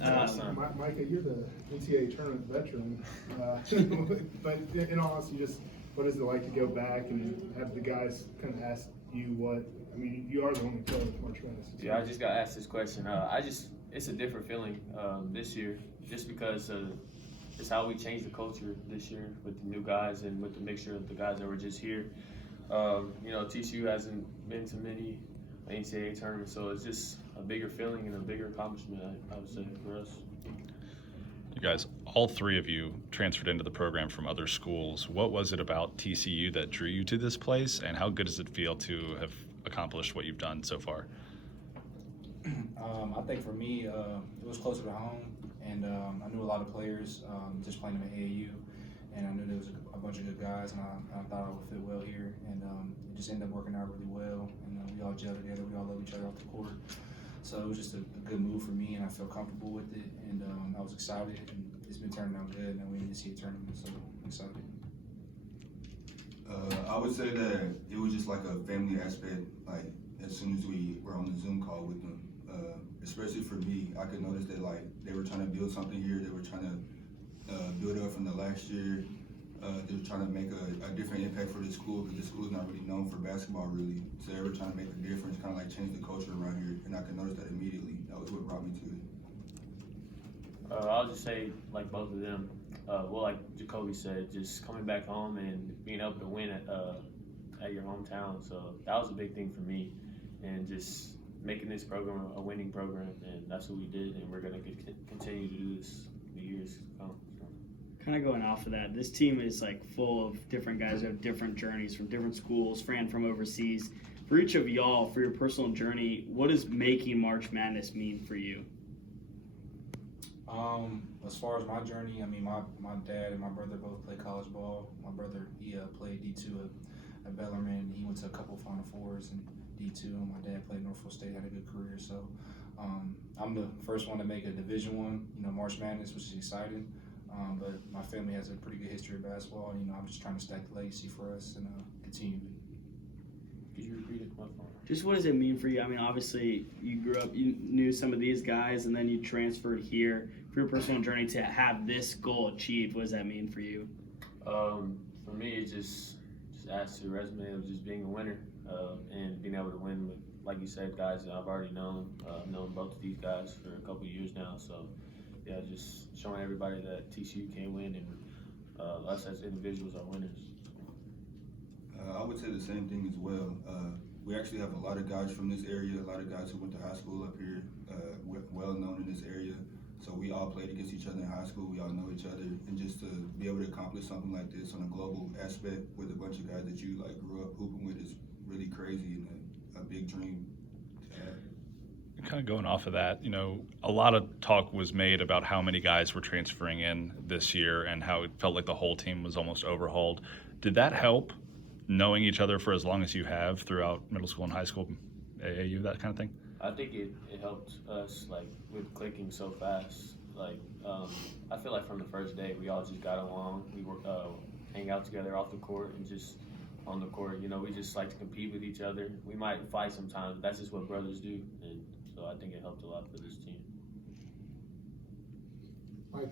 Micah, you're the NCAA Tournament veteran, but in all honesty, just what is it like to go back and have the guys kind of ask you what? I mean, you are the only player with March Madness. Yeah, I just got asked this question. It's a different feeling this year, just because it's how we changed the culture this year with the new guys and with the mixture of the guys that were just here. TCU hasn't been to many NCAA tournaments, so it's just a bigger feeling and a bigger accomplishment, I would say, for us. You guys, all three of you transferred into the program from other schools. What was it about TCU that drew you to this place, and how good does it feel to have accomplished what you've done so far? I think for me, it was closer to home, and I knew a lot of players just playing at AAU, and I knew there was a bunch of good guys, and I thought I would fit well here, and it just ended up working out really well, and we all gelled together, we all love each other off the court, so it was just a good move for me, and I felt comfortable with it, and I was excited, and it's been turning out good, and we need to see a tournament, so I'm excited. I would say that it was just like a family aspect, like as soon as we were on the Zoom call with them, especially for me, I could notice that like they were trying to build something here, they were trying to build up from the last year, they were trying to make a different impact for the school, because the school is not really known for basketball really, so they were trying to make a difference, kind of like change the culture around here, and I could notice that immediately. That was what brought me to it. I'll just say, like both of them, like Jakobe said, just coming back home and being able to win at your hometown. So that was a big thing for me, and just making this program a winning program, and that's what we did, and we're going to continue to do this in the years to come. Kind of going off of that, this team is like full of different guys who have different journeys from different schools, Fran from overseas. For each of y'all, for your personal journey, what does making March Madness mean for you? As far as my journey, I mean, my dad and my brother both played college ball. My brother, he played D2 at Bellarmine. He went to a couple Final Fours in D2, and my dad played Norfolk State, had a good career. So I'm the first one to make a Division I, March Madness, which is exciting. But my family has a pretty good history of basketball, and I'm just trying to stack the legacy for us and continue. Could you repeat it? Just what does it mean for you? I mean, obviously, you grew up, you knew some of these guys, and then you transferred here. For your personal journey to have this goal achieved, what does that mean for you? For me, it just adds to the resume of just being a winner and being able to win with, like you said, guys that I've already known. I've known both of these guys for a couple of years now. So, yeah, just showing everybody that TCU can win, and us as individuals are winners. I would say the same thing as well. We actually have a lot of guys from this area, a lot of guys who went to high school up here, well known in this area. So we all played against each other in high school, we all know each other, and just to be able to accomplish something like this on a global aspect with a bunch of guys that you like grew up hooping with is really crazy and a big dream to have. Kind of going off of that, a lot of talk was made about how many guys were transferring in this year and how it felt like the whole team was almost overhauled. Did that help, knowing each other for as long as you have throughout middle school and high school, AAU, that kind of thing? I think it helped us with clicking so fast. I feel like from the first day we all just got along. We were hang out together off the court and just on the court. We just like to compete with each other. We might fight sometimes, but that's just what brothers do. And so I think it helped a lot for this team. Mike,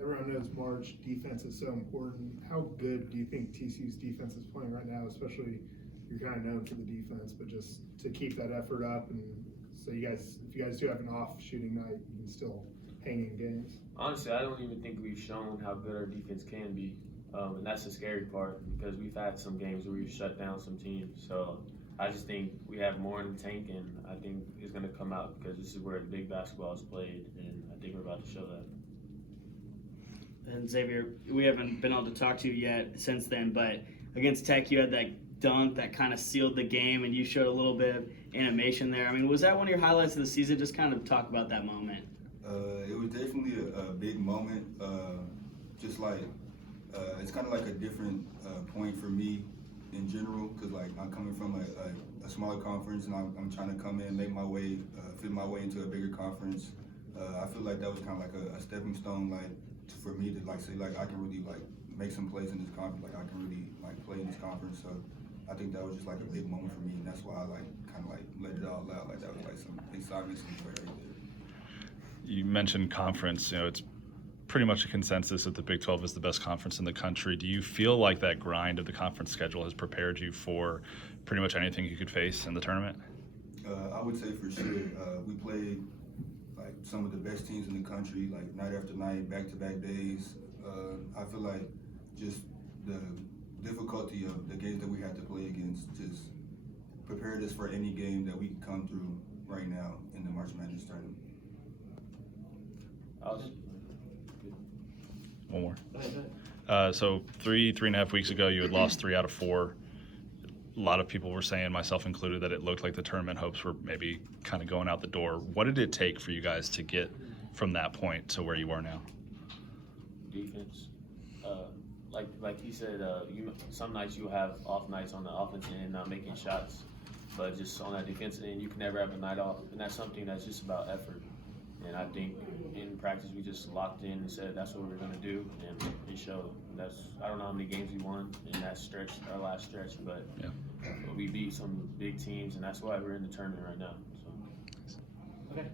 everyone knows March defense is so important. How good do you think TCU's defense is playing right now, especially? You're kind of known for the defense, but just to keep that effort up, and so if you guys do have an off shooting night, you can still hang in games. Honestly, I don't even think we've shown how good our defense can be, and that's the scary part, because we've had some games where we've shut down some teams. So I just think we have more in the tank, and I think it's going to come out because this is where the big basketball is played, and I think we're about to show that. And Xavier, we haven't been able to talk to you yet since then, but against Tech, you had that dunk that kind of sealed the game, and you showed a little bit of animation there. I mean, was that one of your highlights of the season? Just kind of talk about that moment. It was definitely a big moment. It's kind of like a different point for me in general, because I'm coming from a smaller conference, and I'm trying to come in, make my way, fit my way into a bigger conference. I feel like that was kind of like a stepping stone, for me to say I can really make some plays in this conference, I can really play in this conference. So I think that was just a big moment for me, and that's why I let it all out. That was some excitement, some joy right there. You mentioned conference. It's pretty much a consensus that the Big 12 is the best conference in the country. Do you feel like that grind of the conference schedule has prepared you for pretty much anything you could face in the tournament? I would say for sure. We played like some of the best teams in the country, like night after night, back-to-back days. I feel like just the difficulty of the games that we had to play against just prepared us for any game that we can come through right now in the March Madness tournament. One more. So three and a half weeks ago, you had lost 3 out of 4. A lot of people were saying, myself included, that it looked like the tournament hopes were maybe kind of going out the door. What did it take for you guys to get from that point to where you are now? Defense. Like he said, some nights you have off nights on the offensive end, not making shots, but just on that defensive end, you can never have a night off, and that's something that's just about effort. And I think in practice we just locked in and said that's what we're gonna do, and it showed. I don't know how many games we won in that stretch, our last stretch, but we beat some big teams, and that's why we're in the tournament right now. So. Okay.